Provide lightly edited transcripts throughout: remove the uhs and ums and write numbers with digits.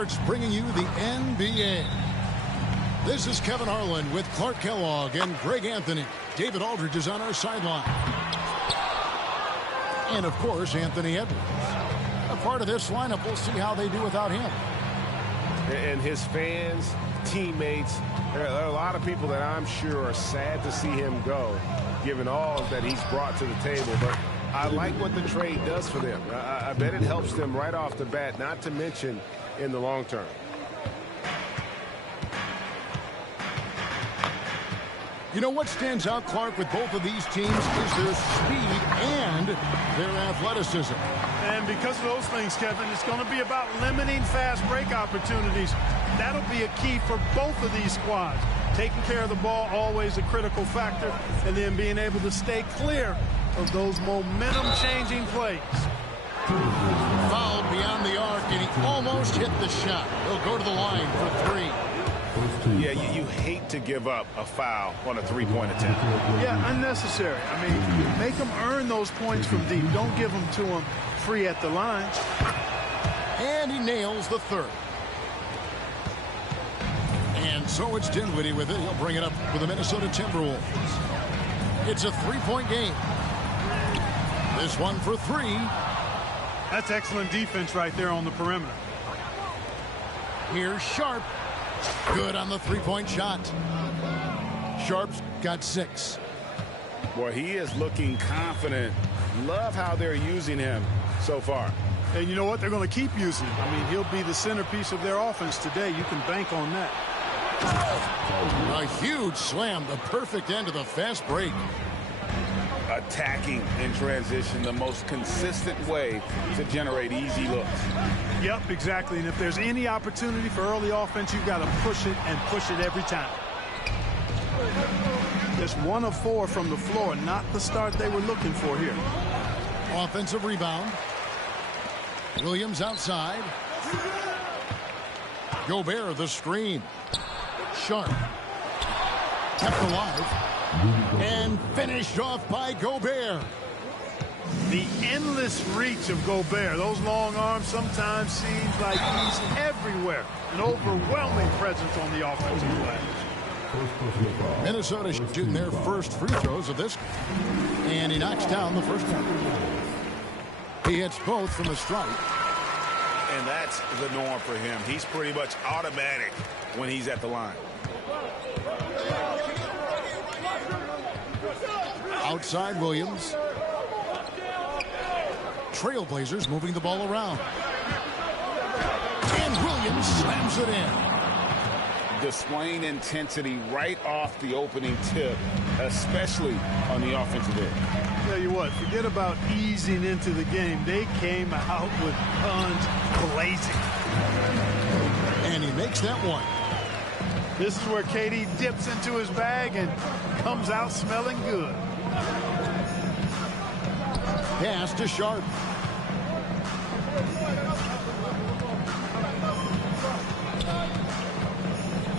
Sports, bringing you the NBA. This is Kevin Harlan with Clark Kellogg and Greg Anthony. David Aldridge is on our sideline. And, of course, Anthony Edwards. A part of this lineup, we'll see how they do without him. And his fans, teammates, there are a lot of people that I'm sure are sad to see him go, given all that he's brought to the table. But I like what the trade does for them. I bet it helps them right off the bat, not to mention in the long term. You know what stands out, Clark, with both of these teams is their speed and their athleticism. And because of those things, Kevin, it's going to be about limiting fast break opportunities. That'll be a key for both of these squads. Taking care of the ball, always a critical factor, and then being able to stay clear of those momentum-changing plays. Fouled beyond the arc, and he almost hit the shot. He'll go to the line for three. Yeah, you hate to give up a foul on a three-point attempt. Yeah, unnecessary. I mean, make them earn those points from deep. Don't give them to them free at the line. And he nails the third. And so it's Dinwiddie with it. He'll bring it up for the Minnesota Timberwolves. It's a three-point game. This one for three. That's excellent defense right there on the perimeter. Here's Sharp. Good on the three-point shot. Sharp's got 6. Boy, he is looking confident. Love how they're using him so far. And you know what? They're going to keep using him. I mean, he'll be the centerpiece of their offense today. You can bank on that. A huge slam, the perfect end of the fast break. Attacking in transition, the most consistent way to generate easy looks. Yep, exactly. And if there's any opportunity for early offense, you've got to push it and push it every time. Just 1 of 4 from the floor, not the start they were looking for here. Offensive rebound. Williams outside. Gobert the screen. Sharp. Kept alive. And finished off by Gobert. The endless reach of Gobert. Those long arms sometimes seems like he's everywhere. An overwhelming presence on the offensive glass. Minnesota shooting their first free throws of this. And he knocks down the first one. He hits both from the stripe. And that's the norm for him. He's pretty much automatic when he's at the line. Outside Williams. Trailblazers moving the ball around. And Williams slams it in. Displaying intensity right off the opening tip, especially on the offensive end. Tell you what, forget about easing into the game. They came out with guns blazing. And he makes that one. This is where KD dips into his bag and comes out smelling good. Pass to Sharp.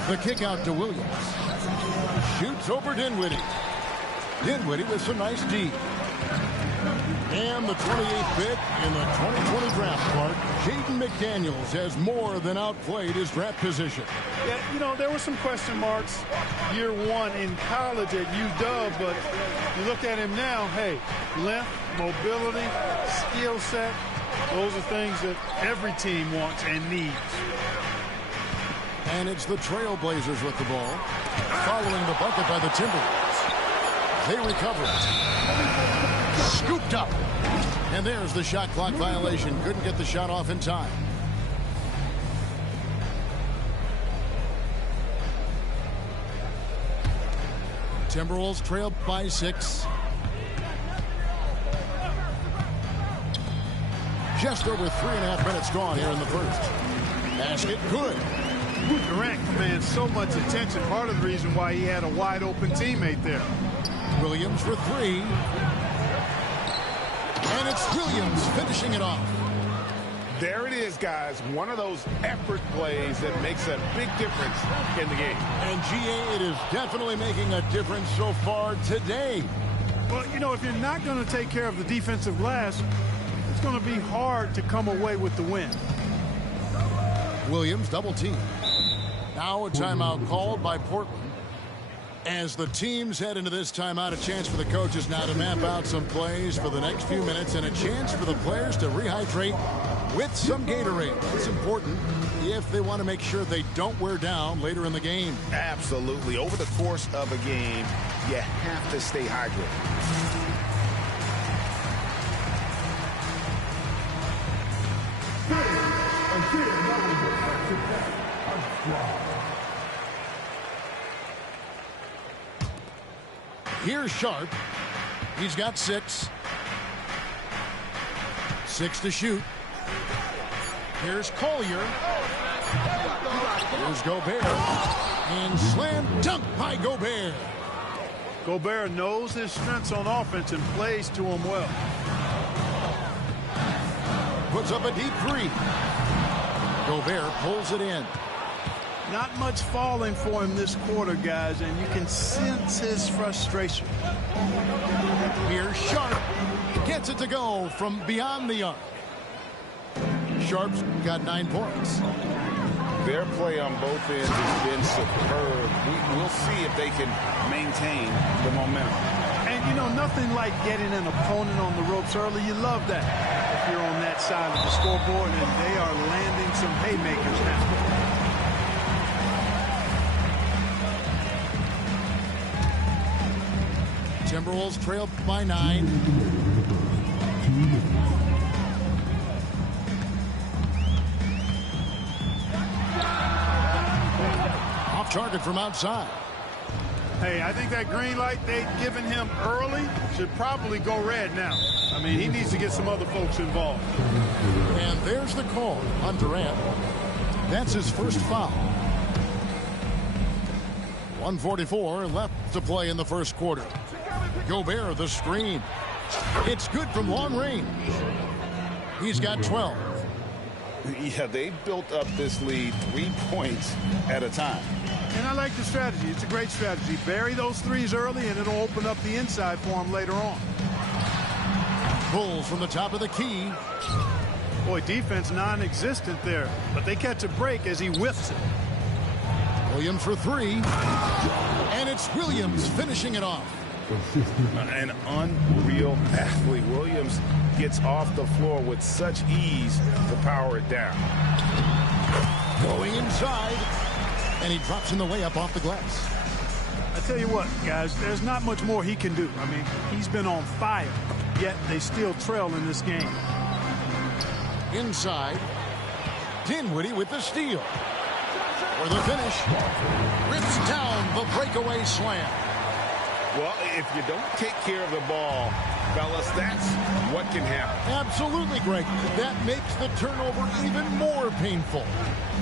The kick out to Williams. Shoots over Dinwiddie. Dinwiddie with some nice D. And the 28th pick in the 2020 draft, Clark. Jaden McDaniels has more than outplayed his draft position. Yeah, you know, there were some question marks year 1 in college at UW, but you look at him now, hey, length, mobility, skill set, those are things that every team wants and needs. And it's the Trailblazers with the ball. Following the bucket by the Timberwolves. They recover it. Scooped up. And there's the shot clock violation. Couldn't get the shot off in time. Timberwolves trail by 6. Just over 3.5 minutes gone here in the first. Basket good. Durant commands so much attention. Part of the reason why he had a wide open teammate there. Williams for 3. And it's Williams finishing it off. There it is, guys. One of those effort plays that makes a big difference in the game. And GA, it is definitely making a difference so far today. Well, you know, if you're not going to take care of the defensive glass, it's going to be hard to come away with the win. Williams double team. Now a timeout called by Portland. As the teams head into this timeout, a chance for the coaches now to map out some plays for the next few minutes and a chance for the players to rehydrate with some Gatorade. It's important if they want to make sure they don't wear down later in the game. Absolutely. Over the course of a game, you have to stay hydrated. Here's Sharp. He's got 6. 6 to shoot. Here's Collier. Here's Gobert. And slam dunk by Gobert. Gobert knows his strengths on offense and plays to them well. Puts up a deep 3. Gobert pulls it in. Not much falling for him this quarter, guys, and you can sense his frustration. Here's Sharp. Gets it to go from beyond the arc. Sharp's got 9 points. Their play on both ends has been superb. We'll see if they can maintain the momentum. And, you know, nothing like getting an opponent on the ropes early. You love that if you're on that side of the scoreboard, and they are landing some haymakers now. Timberwolves trail by 9. Off target from outside. Hey, I think that green light they've given him early should probably go red now. I mean, he needs to get some other folks involved. And there's the call on Durant. That's his first foul. 1:44 left to play in the first quarter. Gobert, the screen. It's good from long range. He's got 12. Yeah, they built up this lead 3 points at a time. And I like the strategy. It's a great strategy. Bury those threes early, and it'll open up the inside for him later on. Pulls from the top of the key. Boy, defense non-existent there, but they catch a break as he whiffs it. Williams for 3. And it's Williams finishing it off. An unreal athlete. Williams gets off the floor with such ease to power it down. Going inside. And he drops in the way up off the glass. I tell you what, guys, there's not much more he can do. I mean, he's been on fire, yet they still trail in this game. Inside. Dinwiddie with the steal. For the finish. Rips down the breakaway slam. Well, if you don't take care of the ball, fellas, that's what can happen. Absolutely, Greg. That makes the turnover even more painful.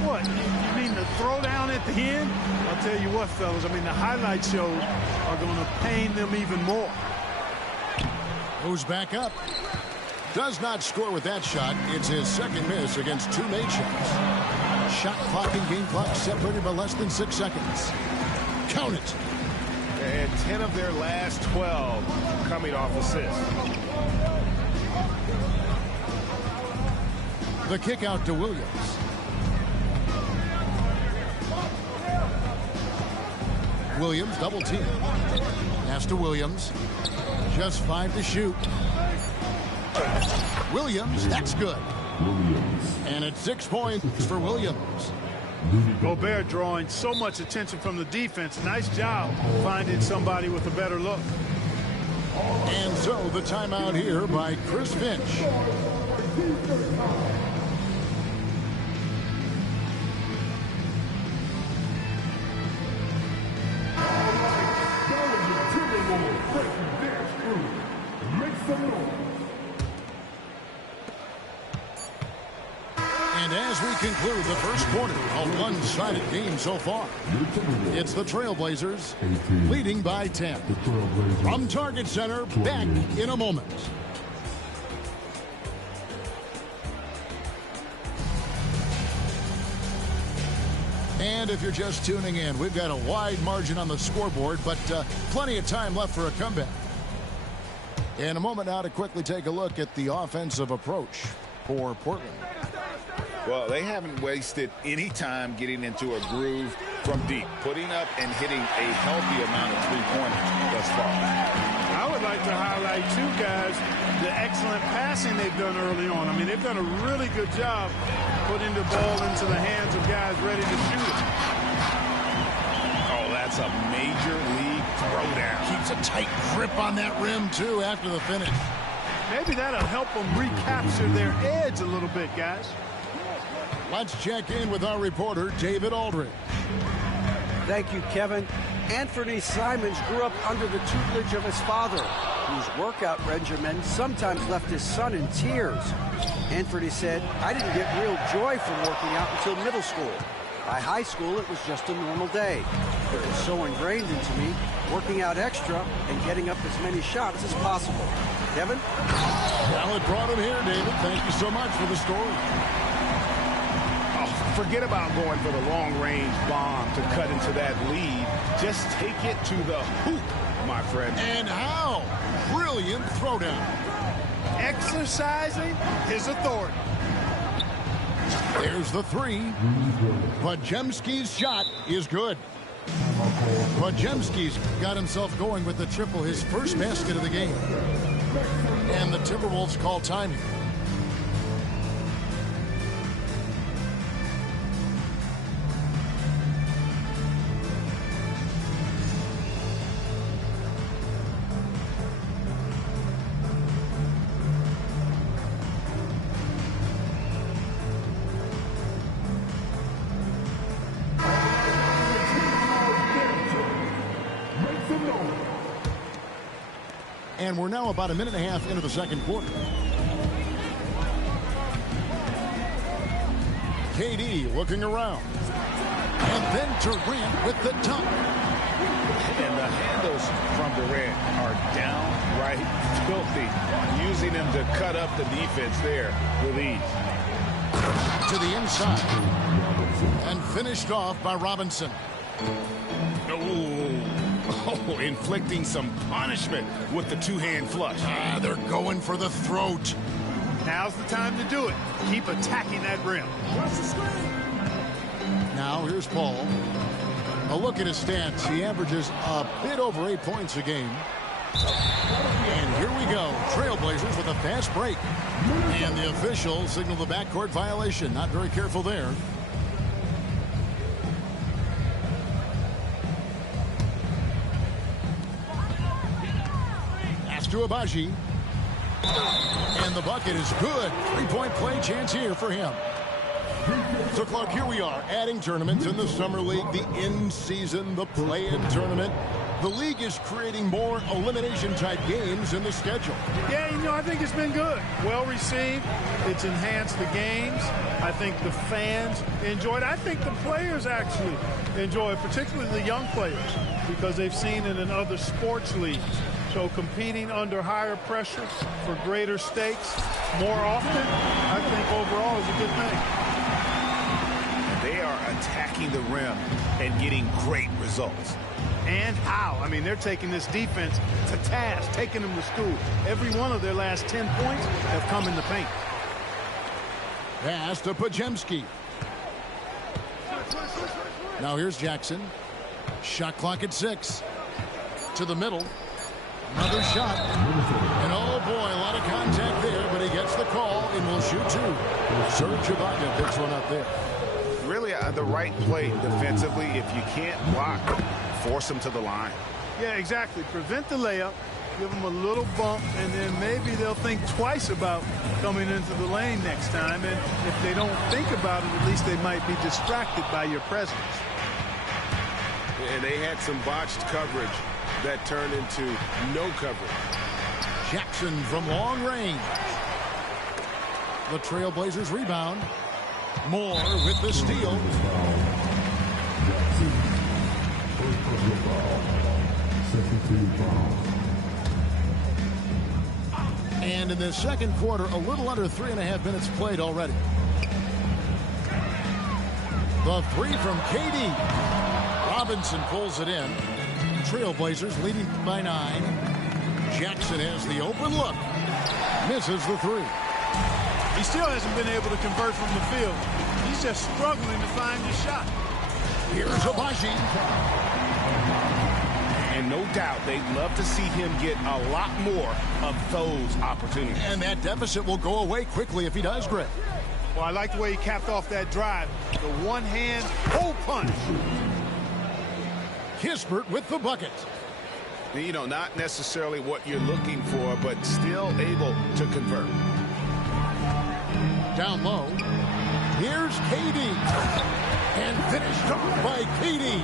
What? You mean the throwdown at the end? I'll tell you what, fellas. I mean, the highlight shows are going to pain them even more. Goes back up. Does not score with that shot. It's his second miss against 2 made shots. Shot clock and game clock separated by less than 6 seconds. Count it. And 10 of their last 12 coming off assists. The kick out to Williams. Williams double team. Pass to Williams. Just 5 to shoot. Williams, that's good. And it's 6 points for Williams. Gobert drawing so much attention from the defense. Nice job finding somebody with a better look. And so the timeout here by Chris Finch. And as we conclude the first quarter, a one-sided game so far. It's the Trailblazers leading by 10. From Target Center, back in a moment. And if you're just tuning in, we've got a wide margin on the scoreboard, but plenty of time left for a comeback. In a moment now to quickly take a look at the offensive approach for Portland. Well, they haven't wasted any time getting into a groove from deep, putting up and hitting a healthy amount of three-pointers thus far. I would like to highlight, too, guys, the excellent passing they've done early on. I mean, they've done a really good job putting the ball into the hands of guys ready to shoot it. Oh, that's a major league throwdown. Keeps a tight grip on that rim, too, after the finish. Maybe that'll help them recapture their edge a little bit, guys. Let's check in with our reporter, David Aldridge. Thank you, Kevin. Anthony Simons grew up under the tutelage of his father, whose workout regimen sometimes left his son in tears. Anthony said, "I didn't get real joy from working out until middle school. By high school, it was just a normal day. It was so ingrained into me, working out extra and getting up as many shots as possible." Kevin? Well, it brought him here, David. Thank you so much for the story. Forget about going for the long-range bomb to cut into that lead. Just take it to the hoop, my friend. And how? Brilliant throwdown. Exercising his authority. There's the three. Podziemski's shot is good. Podziemski's got himself going with the triple, his first basket of the game. And the Timberwolves call timing. And we're now about a minute and a half into the second quarter. KD looking around. And then Durant with the dunk. And the handles from Durant are downright filthy, using him to cut up the defense there with ease. To the inside. And finished off by Robinson. Oh, inflicting some punishment with the two-hand flush. They're going for the throat. Now's the time to do it. Keep attacking that rim. Now here's Paul. A look at his stats. He averages a bit over 8 points a game. And here we go. Trailblazers with a fast break. And the officials signal the backcourt violation. Not very careful there. To Abaji. And the bucket is good. Three-point play chance here for him. So, Clark, here we are adding tournaments in the Summer League, the in-season, the play-in tournament. The league is creating more elimination-type games in the schedule. Yeah, you know, I think it's been good. Well received. It's enhanced the games. I think the fans enjoy it. I think the players actually enjoy it, particularly the young players, because they've seen it in other sports leagues. So competing under higher pressure for greater stakes more often, I think overall is a good thing. They are attacking the rim and getting great results. And how? I mean, they're taking this defense to task, taking them to school. Every one of their last 10 points have come in the paint. Pass to Podziemski. Now here's Jackson. Shot clock at 6. To the middle. Another shot. And oh boy, a lot of contact there, but he gets the call and will shoot two. Serge Ibaka picks one up there. Really the right play defensively. If you can't block, force him to the line. Yeah, exactly. Prevent the layup, give them a little bump, and then maybe they'll think twice about coming into the lane next time. And if they don't think about it, at least they might be distracted by your presence. And they had some botched coverage that turned into no coverage. Jackson from long range. The Trailblazers rebound. Moore with the steal. And in the second quarter, a little under 3.5 minutes played already. The three from KD. Robinson pulls it in. Trailblazers leading by 9. Jackson has the open look. Misses the three. He still hasn't been able to convert from the field. He's just struggling to find his shot. Here's Abaji. And no doubt they'd love to see him get a lot more of those opportunities. And that deficit will go away quickly if he does, Greg. Well, I like the way he capped off that drive. The one-hand hole punch. Kispert with the bucket. You know, not necessarily what you're looking for, but still able to convert. Down low. Here's KD. And finished off by KD.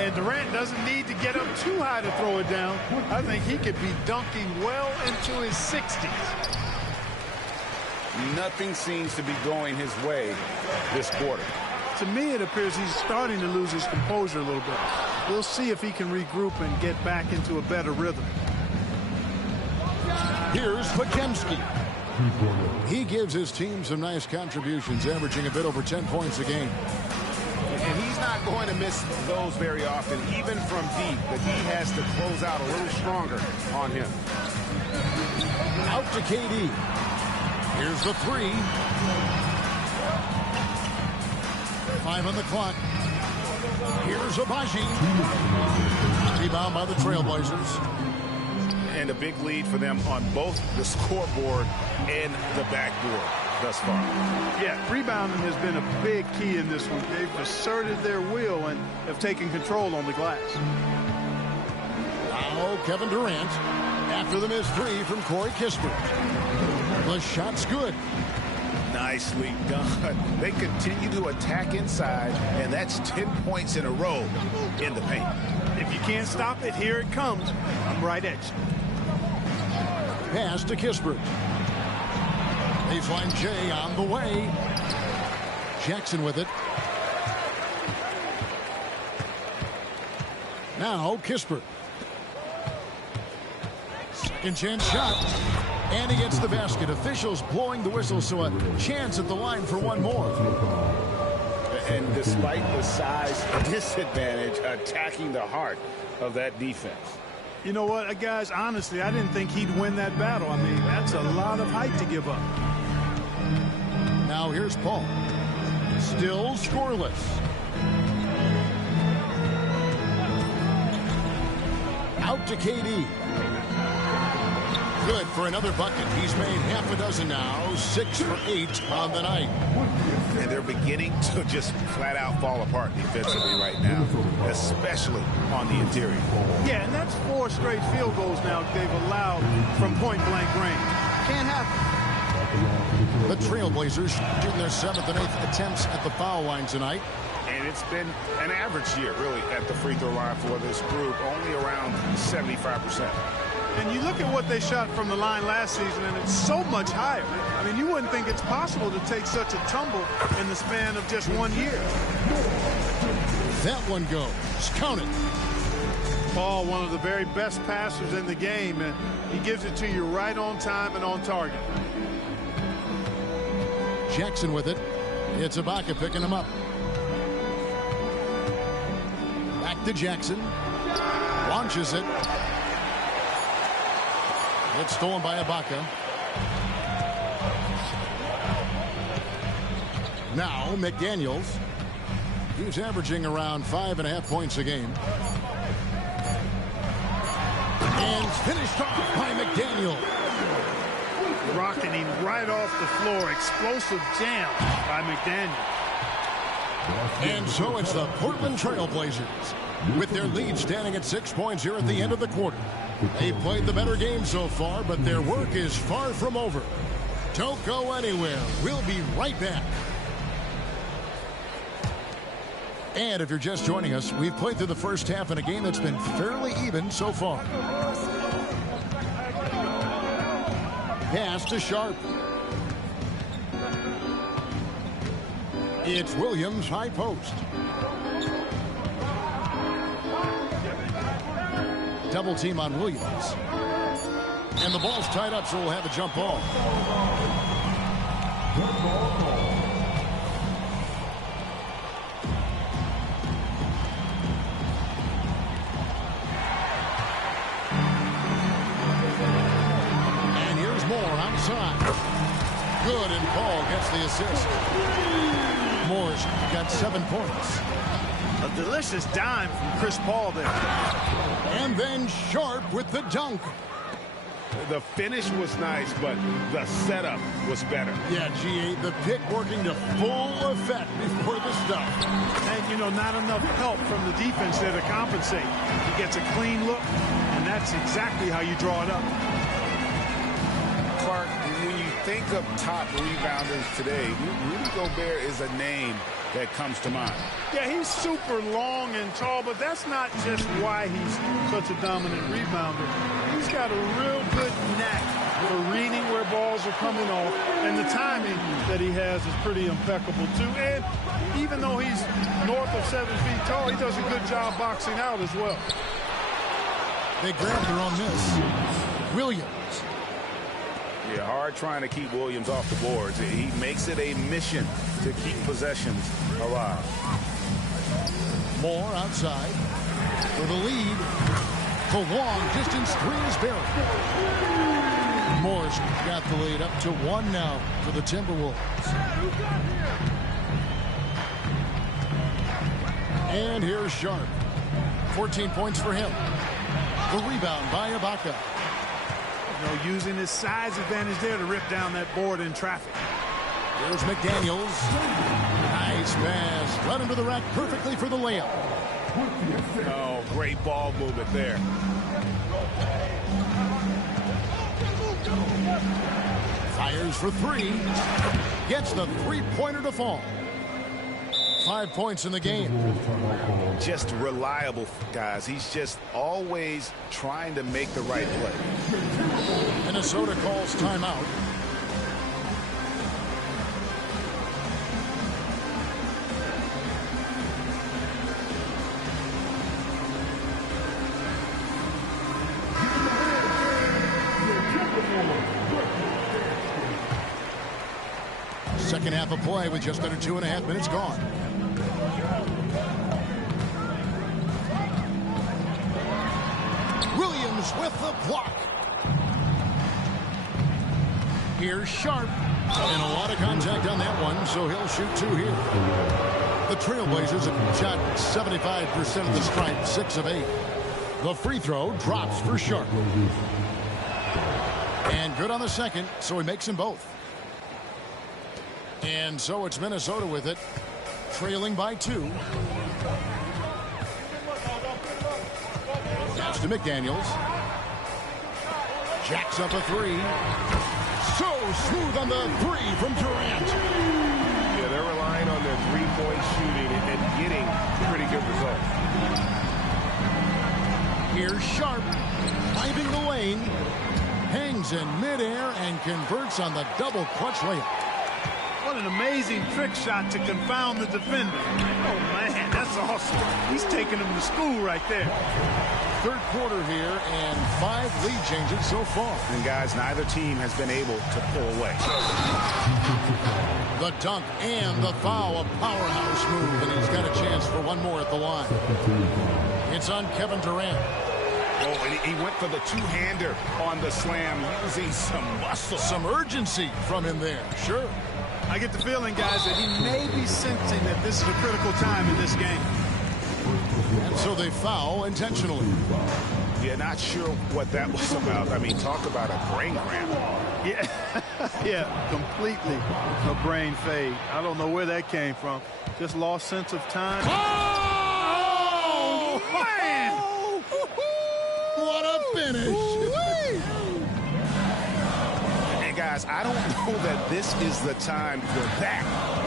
And Durant doesn't need to get up too high to throw it down. I think he could be dunking well into his 60s. Nothing seems to be going his way this quarter. To me, it appears he's starting to lose his composure a little bit. We'll see if he can regroup and get back into a better rhythm. Here's Podziemski. He gives his team some nice contributions, averaging a bit over 10 points a game. And he's not going to miss those very often, even from deep, but he has to close out a little stronger on him. Out to KD. Here's the three. 5 on the clock. Here's Abaji. Rebound by the Trailblazers. And a big lead for them on both the scoreboard and the backboard thus far. Yeah, rebounding has been a big key in this one. They've asserted their will and have taken control on the glass. Now Kevin Durant after the missed three from Corey Kispert. The shot's good. Nicely done. They continue to attack inside, and that's 10 points in a row in the paint. If you can't stop it, here it comes. I'm right at you. Pass to Kispert. Baseline J on the way. Jackson with it. Now Kispert. Second chance shot. And he gets the basket. Officials blowing the whistle, so a chance at the line for one more. And despite the size disadvantage, attacking the heart of that defense. You know what, guys, honestly, I didn't think he'd win that battle. I mean, that's a lot of height to give up. Now here's Paul. Still scoreless. Out to KD. Good for another bucket. He's made half a dozen now. 6 for 8 on the night. And they're beginning to just flat out fall apart defensively right now, especially on the interior. Yeah, and that's 4 straight field goals now they've allowed from point-blank range. Can't happen. The Trailblazers shooting their 7th and 8th attempts at the foul line tonight. And it's been an average year, really, at the free throw line for this group, only around 75%. And you look at what they shot from the line last season, and it's so much higher. I mean, you wouldn't think it's possible to take such a tumble in the span of just 1 year. That one goes. Count it. Paul, one of the very best passers in the game, and he gives it to you right on time and on target. Jackson with it. It's Ibaka picking him up. Back to Jackson. Launches it. It's stolen by Ibaka. Now McDaniels. He's averaging around 5.5 points a game. And finished off by McDaniel. Rocketing right off the floor. Explosive jam by McDaniel. And so it's the Portland Trailblazers with their lead standing at 6 points here at the end of the quarter. They've played the better game so far, but their work is far from over. Don't go anywhere. We'll be right back. And if you're just joining us, we've played through the first half in a game that's been fairly even so far. Pass to Sharp. It's Williams, high post. Double team on Williams. And the ball's tied up, so we'll have a jump ball. And here's Moore outside. Good. good, and Paul gets the assist. Moore's got 7 points. A delicious dime from Chris Paul there. And then Sharp with the dunk. The finish was nice, but the setup was better. Yeah, G.A., the pick working to full effect before the stuff. And, you know, not enough help from the defense there to compensate. He gets a clean look, and that's exactly how you draw it up. Clark, when you think of top rebounders today, Rudy Gobert is a name that comes to mind. Yeah, he's super long and tall, but that's not just why he's such a dominant rebounder. He's got a real good knack for reading where balls are coming off, and the timing that he has is pretty impeccable, too. And even though he's north of 7 feet tall, he does a good job boxing out as well. They grabbed her on this. Williams. Yeah, hard trying to keep Williams off the boards. He makes it a mission to keep possessions alive. Moore outside for the lead. The long distance three is buried. Moore's got the lead up to 1 now for the Timberwolves. And here's Sharp. 14 points for him. The rebound by Ibaka. Using his size advantage there to rip down that board in traffic. There's McDaniels. Nice pass. Right into the rack perfectly for the layup. Oh, great ball movement there. Fires for 3. Gets the three-pointer to fall. 5 points in the game. Just reliable, guys. He's just always trying to make the right play. Minnesota calls timeout. Second half of play with just under 2.5 minutes gone. Williams with the block. Here's Sharp. And a lot of contact on that one, so he'll shoot 2 here. The Trailblazers have shot 75% of the stripe, 6 of 8. The free throw drops for Sharp. And good on the second, so he makes them both. And so it's Minnesota with it, trailing by 2. Pass to McDaniels. Jacks up a 3. So smooth on the 3 from Durant. Yeah, they're relying on their three-point shooting and getting pretty good results. Here's Sharp, driving the lane, hangs in midair and converts on the double clutch layup. What an amazing trick shot to confound the defender. Oh, man, that's awesome. He's taking him to school right there. Third quarter here and 5 lead changes so far. And, guys, neither team has been able to pull away. The dunk and the foul, a powerhouse move, and he's got a chance for one more at the line. It's on Kevin Durant. Oh, and he went for the two-hander on the slam, using some muscle. Some urgency from him there, sure. I get the feeling, guys, that he may be sensing that this is a critical time in this game. And so they foul intentionally. Yeah, not sure what that was about. I mean, talk about a brain cramp. Yeah, yeah, completely a brain fade. I don't know where that came from. Just lost sense of time. Oh, man! What a finish. And guys, I don't know that this is the time for that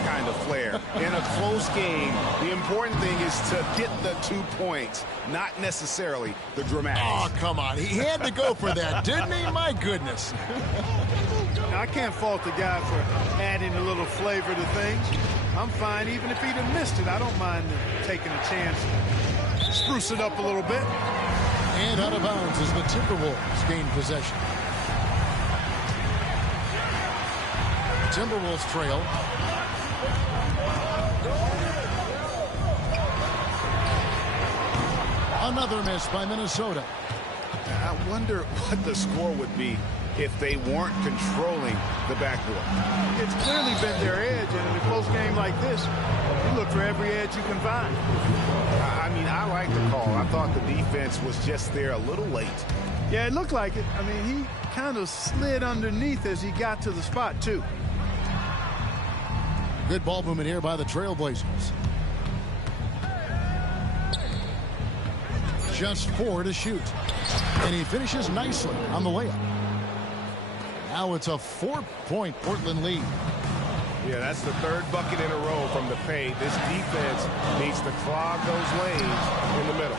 kind of flair. In a close game, the important thing is to get the 2 points, not necessarily the dramatics. Oh, come on. He had to go for that, didn't he? My goodness. Now, I can't fault the guy for adding a little flavor to things. I'm fine even if he'd have missed it. I don't mind taking a chance. Spruce it up a little bit. And out of bounds as the Timberwolves gain possession. Timberwolves trail. Another miss by Minnesota. I wonder what the score would be if they weren't controlling the backboard. It's clearly been their edge, and in a close game like this, you look for every edge you can find. I mean, I like the call. I thought the defense was just there a little late. Yeah, it looked like it. I mean, he kind of slid underneath as he got to the spot, too. Good ball movement here by the Trailblazers. Just 4 to shoot. And he finishes nicely on the layup. Now it's a 4-point Portland lead. Yeah, that's the third bucket in a row from the paint. This defense needs to clog those lanes in the middle.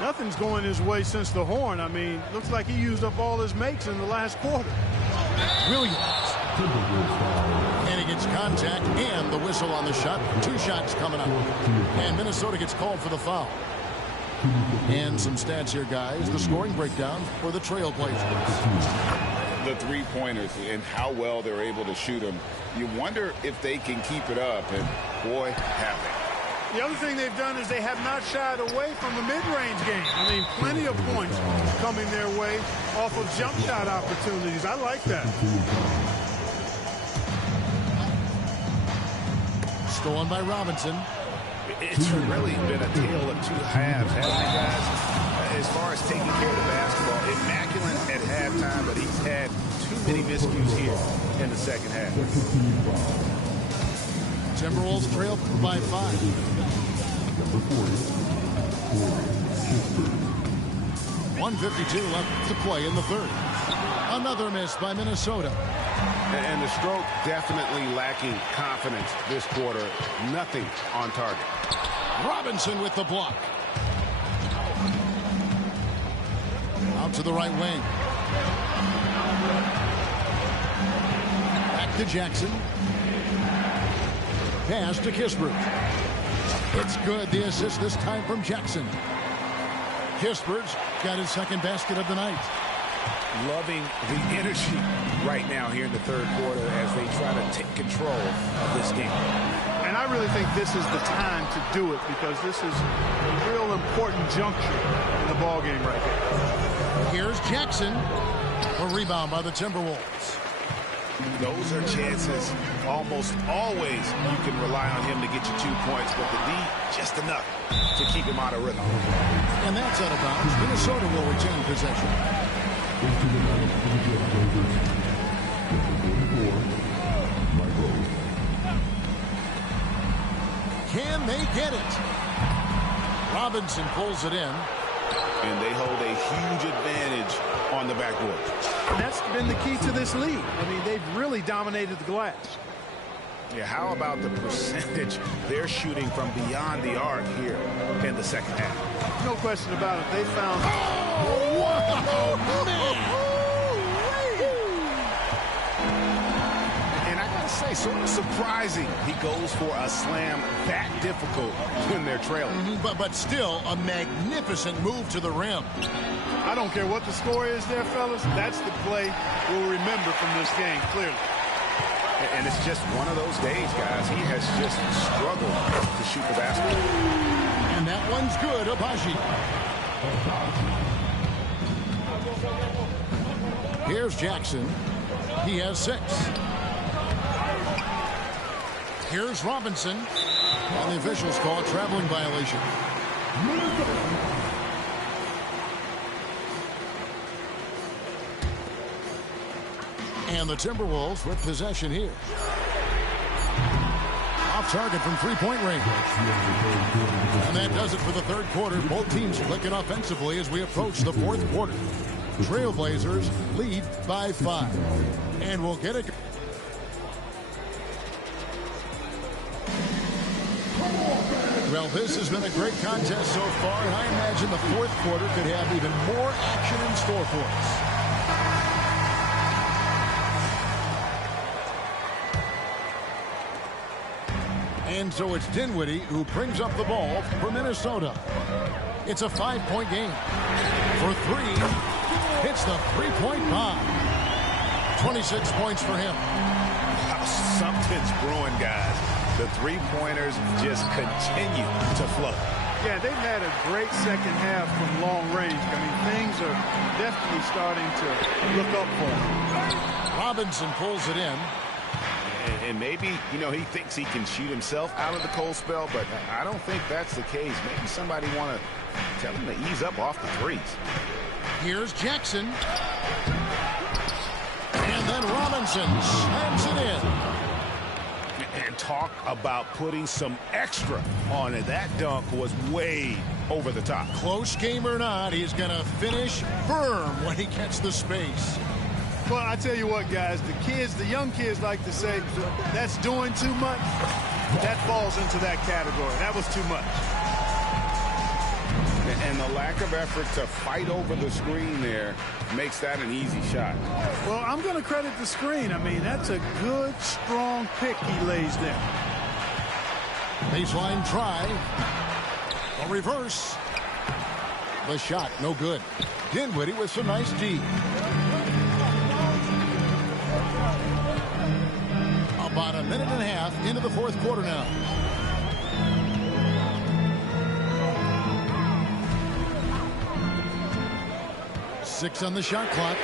Nothing's going his way since the horn. I mean, looks like he used up all his makes in the last quarter. Williams. And he gets contact and the whistle on the shot. 2 shots coming up. And Minnesota gets called for the foul. And some stats here, guys. The scoring breakdown for the Trailblazers. The three-pointers and how well they're able to shoot them. You wonder if they can keep it up, and boy, have they. The other thing they've done is they have not shied away from the mid-range game. I mean, plenty of points coming their way off of jump shot opportunities. I like that. Stolen by Robinson. It's really been a tale of 2 halves, hasn't it, guys? As far as taking care of the basketball, immaculate at halftime, but he's had too many miscues here in the second half. Timberwolves trail by 5. 1:52 left to play in the third. Another miss by Minnesota. And the stroke definitely lacking confidence this quarter. Nothing on target. Robinson with the block. Out to the right wing. Back to Jackson. Pass to Kispert. It's good. The assist this time from Jackson. Kispert's got his second basket of the night. Loving the energy right now here in the third quarter as they try to take control of this game. And I really think this is the time to do it because this is a real important juncture in the ball game right here. Here's Jackson. A rebound by the Timberwolves. Those are chances almost always you can rely on him to get you 2 points, but the D just enough to keep him out of rhythm. And that's out of bounds. Minnesota will retain possession. Can they get it? Robinson pulls it in. And they hold a huge advantage on the backboard. And that's been the key to this lead. I mean, they've really dominated the glass. Yeah, how about the percentage they're shooting from beyond the arc here in the second half? No question about it. They found... Oh, wow, man! And I gotta say, sort of surprising he goes for a slam that difficult when they're trailing. But still, a magnificent move to the rim. I don't care what the score is there, fellas. That's the play we'll remember from this game, clearly. And it's just one of those days, guys. He has just struggled to shoot the basketball. And that one's good, Abaji. Here's Jackson. He has 6. Here's Robinson. And the officials call a traveling violation. And the Timberwolves with possession here. Off target from three-point range. And that does it for the third quarter. Both teams clicking offensively as we approach the fourth quarter. Trailblazers lead by 5. And we'll get it. Well, this has been a great contest so far, and I imagine the fourth quarter could have even more action in store for us. And so it's Dinwiddie who brings up the ball for Minnesota. It's a 5-point game. For 3, hits the 3-point bomb. 26 points for him. Something's brewing, guys. The three-pointers just continue to flow. Yeah, they've had a great second half from long range. I mean, things are definitely starting to look up for him. Robinson pulls it in. And maybe, you know, he thinks he can shoot himself out of the cold spell, but I don't think that's the case. Maybe somebody want to tell him to ease up off the threes. Here's Jackson. And then Robinson slams it in. And talk about putting some extra on it. That dunk was way over the top. Close game or not, he's going to finish firm when he gets the space. Well, I tell you what, guys, the young kids like to say, that's doing too much. That falls into that category. That was too much. And the lack of effort to fight over the screen there makes that an easy shot. Well, I'm going to credit the screen. I mean, that's a good, strong pick he lays there. Baseline drive. A reverse. The shot, no good. Dinwiddie with some nice D. About a minute and a half into the fourth quarter now. Six on the shot clock.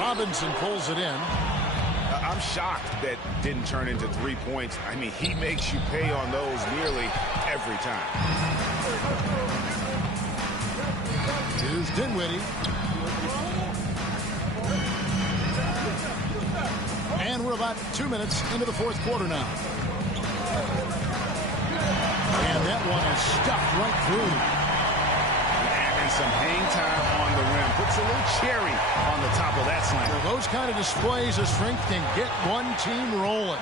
Robinson pulls it in. I'm shocked that didn't turn into 3 points. I mean, he makes you pay on those nearly every time. Here's Dinwiddie. And we're about 2 minutes into the fourth quarter now. And that one is stuffed right through. And some hang time on the rim. Puts a little cherry on the top of that slam. Well, those kind of displays of strength can get one team rolling.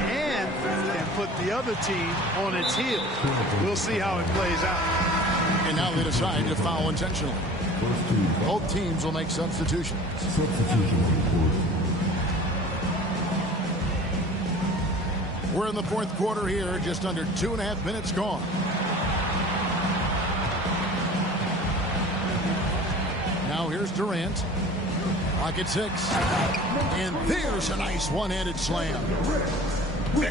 And can put the other team on its heels. We'll see how it plays out. And now they decide to foul intentionally. Both teams will make substitutions. We're in the fourth quarter here, just under 2.5 minutes gone. Now here's Durant. Clock at 6. And there's a nice one-handed slam.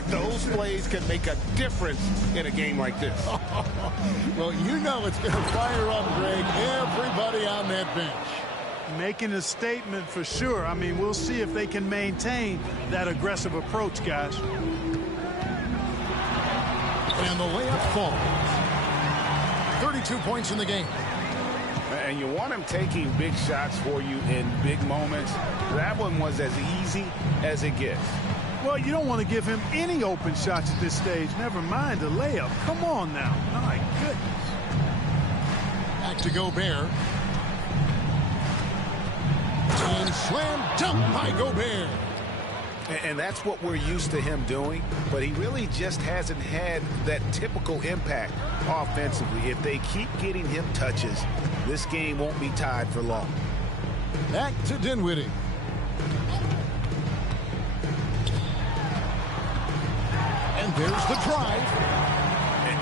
Those plays can make a difference in a game like this. Well, you know it's going to fire up, Greg, everybody on that bench. Making a statement for sure. I mean, we'll see if they can maintain that aggressive approach, guys. And the layup falls. 32 points in the game. And you want him taking big shots for you in big moments. That one was as easy as it gets. Well, you don't want to give him any open shots at this stage. Never mind a layup. Come on now. My goodness. Back to Gobert. And slam dunk by Gobert. And that's what we're used to him doing, but he really just hasn't had that typical impact offensively. If they keep getting him touches, this game won't be tied for long. Back to Dinwiddie. And there's the drive.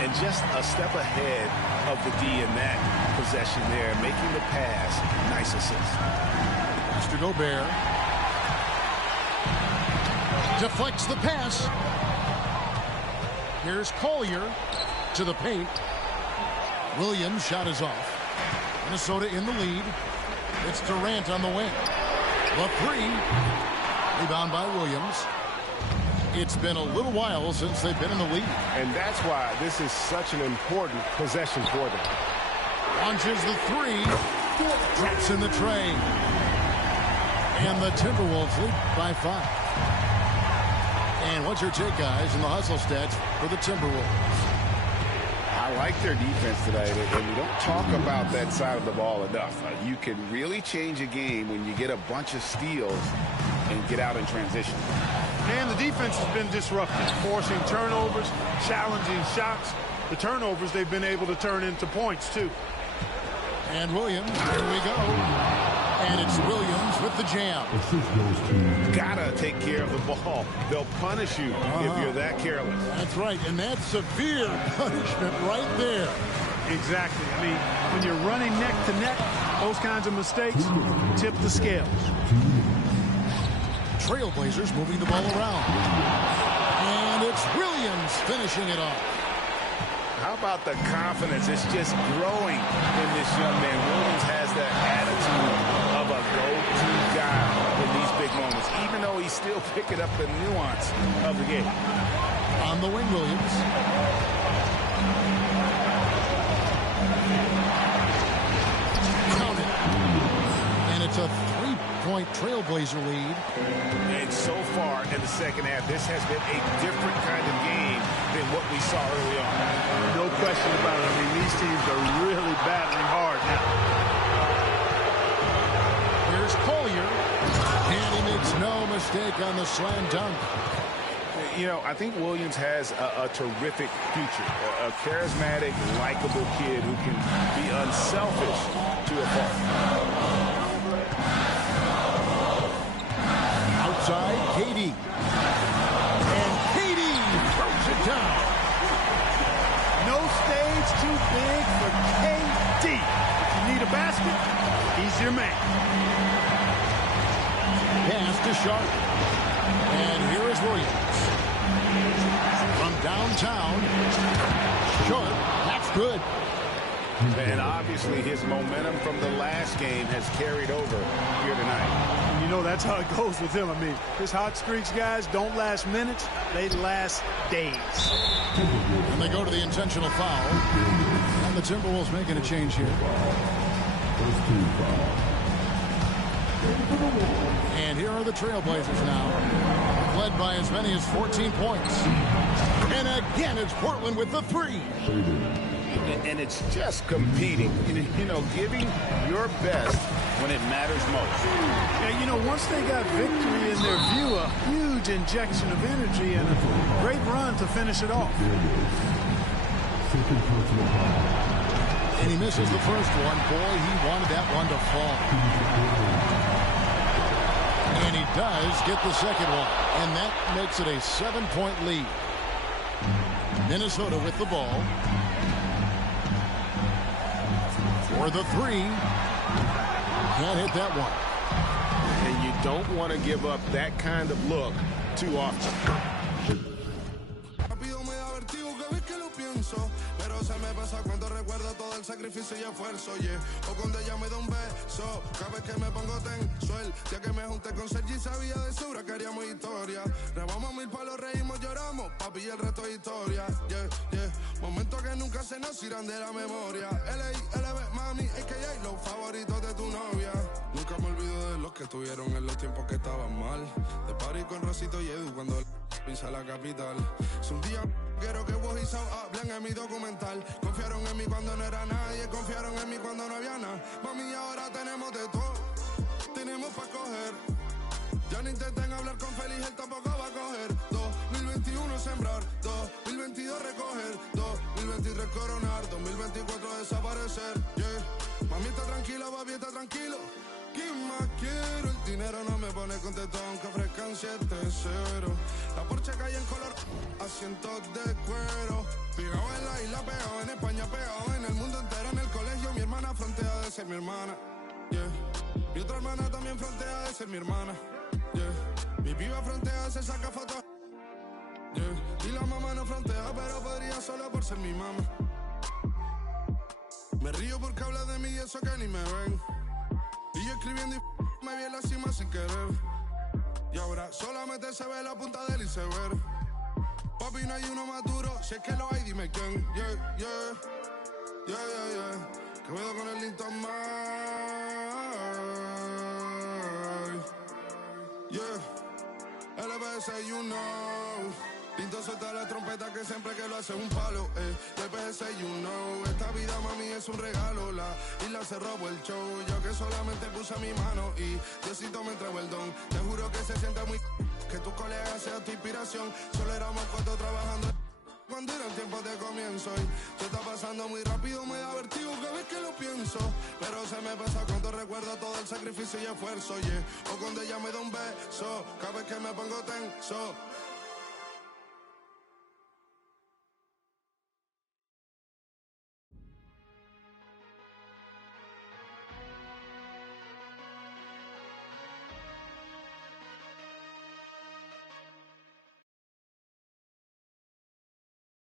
And just a step ahead of the D in that possession there, making the pass. Nice assist. Mr. Gobert. Deflects the pass. Here's Collier to the paint. Williams shot is off. Minnesota in the lead. It's Durant on the wing. The three. Rebound by Williams. It's been a little while since they've been in the lead. And that's why this is such an important possession for them. Launches the three. Drops in the tray. And the Timberwolves lead by 5. And what's your take, guys, in the hustle stats for the Timberwolves? I like their defense today, and we don't talk about that side of the ball enough. You can really change a game when you get a bunch of steals and get out in transition. And the defense has been disruptive, forcing turnovers, challenging shots. The turnovers they've been able to turn into points, too. And Williams, here we go. And it's Williams with the jam. Gotta take care of the ball. They'll punish you if you're that careless. That's right, and that's severe punishment right there. Exactly. I mean, when you're running neck to neck, those kinds of mistakes tip the scales. Trailblazers moving the ball around. And it's Williams finishing it off. How about the confidence? It's just growing in this young man. Williams has that attitude of a go-to guy in these big moments, even though he's still picking up the nuance of the game. On the wing, Williams. Count it. And it's a three-point Trailblazer lead. And so far in the second half, this has been a different kind of game than what we saw early on. No question about it. I mean, these teams are really battling hard now. Here's Collier. And he makes no mistake on the slam dunk. You know, I think Williams has a terrific future. A charismatic, likable kid who can be unselfish to a fault. Outside, KD. And KD throws it down. No stage too big for KD. If you need a basket, he's your man. Pass to Sharp. And here is Williams. From downtown. Short. That's good. And obviously his momentum from the last game has carried over here tonight. And you know that's how it goes with him. I mean, his hot streaks, guys, don't last minutes. They last days. And they go to the intentional foul. And the Timberwolves making a change here. And here are the Trailblazers now, led by as many as 14 points. And again, it's Portland with the three. And it's just competing, you know, giving your best when it matters most. Yeah, you know, once they got victory in their view, a huge injection of energy and a great run to finish it off. And he misses the first one. Boy, he wanted that one to fall. And he does get the second one. And that makes it a 7-point lead. Minnesota with the ball. For the three. Can't hit that one. And you don't want to give up that kind of look too often. Pero se me pasa cuando recuerdo todo el sacrificio y esfuerzo, yeah. O cuando ella me da un beso, cada vez que me pongo tenso. El día que me junté con Sergi sabía de sobra que haríamos historia. Rebamos mil palos, reímos, lloramos, papi, y el resto es historia, yeah, yeah. Momentos que nunca se nos irán de la memoria. L.A., LB, mami, a.k.a. los favoritos de tu novia. Nunca me olvido de los que tuvieron en los tiempos que estaban mal. De party con Rosito y Edu cuando pisa la capital. Es un día quiero que vos y Sao hablen en mi documental. Confiaron en mí cuando no era nadie, confiaron en mí cuando no había nada. Mami, ahora tenemos de todo, tenemos para coger. Ya no intenten hablar con Feliz, él tampoco va a coger. 2021 sembrar, 2022 recoger, 2023 coronar, 2024 desaparecer, yeah. Mami está tranquila, papi está tranquilo. ¿Quién más quiero? El dinero no me pone contento aunque ofrezcan 7-0. La Porsche cae en color, asientos de cuero. Pegado en la isla, pegado en España, pegado en el mundo entero. En el colegio mi hermana frontea de ser mi hermana, yeah. Mi otra hermana también frontea de ser mi hermana, yeah. Mi piba frontea, se saca fotos, yeah. Y la mamá no frontea, pero podría solo por ser mi mamá. Me río porque habla de mí y eso que ni me ven. Y yo escribiendo y me vi en la cima sin querer. Y ahora solamente se ve la punta del iceberg. Papi, no hay uno más duro, si es que lo hay, dime quién. Yeah, yeah, yeah, yeah, yeah. Que puedo con el Linton Mike. Yeah, LBS, you know. Pinto suelta la trompeta que siempre que lo hace un palo, LBS, you know. Esta vida, mami, es un regalo. La isla se robó el show. Yo que solamente puse mi mano y Diosito me entregó el don. Te juro que se siente muy que tu colega sea tu inspiración. Solo éramos 4 trabajando cuando era el tiempo de comienzo. Y se está pasando muy rápido, me da vertigo cada vez que lo pienso. Pero se me pasa cuando recuerdo todo el sacrificio y esfuerzo, yeah. O cuando ella me da un beso, cada vez que me pongo tenso.